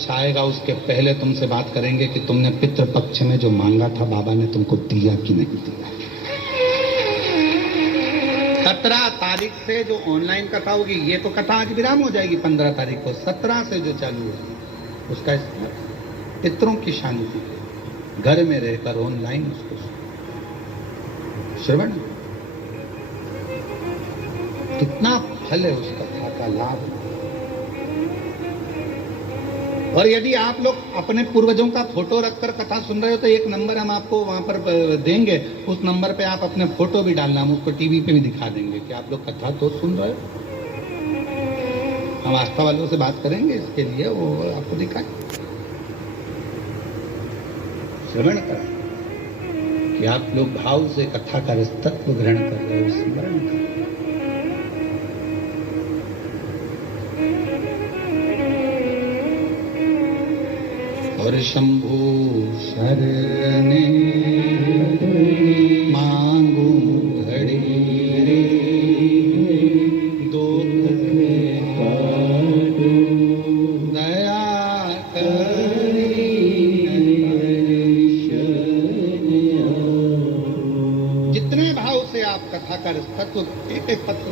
पक्ष आएगा उसके पहले तुमसे बात करेंगे कि तुमने पितृ पक्ष में जो मांगा था बाबा ने तुमको दिया कि नहीं दिया। 17 तारीख से जो ऑनलाइन कथा होगी, ये तो कथा आज विराम हो जाएगी 15 तारीख को, 17 से जो चालू होगी उसका पितरों की शांति घर में रहकर ऑनलाइन उसको श्रवण, कितना फल है उस कथा का लाभ। और यदि आप लोग अपने पूर्वजों का फोटो रखकर कथा सुन रहे हो तो एक नंबर हम आपको वहां पर देंगे, उस नंबर पे आप अपने फोटो भी डालना, हम उसको टीवी पे भी दिखा देंगे कि आप लोग कथा तो सुन रहे हो। हम आस्था वालों से बात करेंगे इसके लिए, वो आपको दिखाए, श्रवण करें कि आप लोग भाव से कथा का तत्व ग्रहण कर रहे हो, स्मरण करें। और शंभु शरणे मांगू घड़ी रे, दुख काटू दया करी जितने भाव से आप कथा का तत्व एक एक तत्व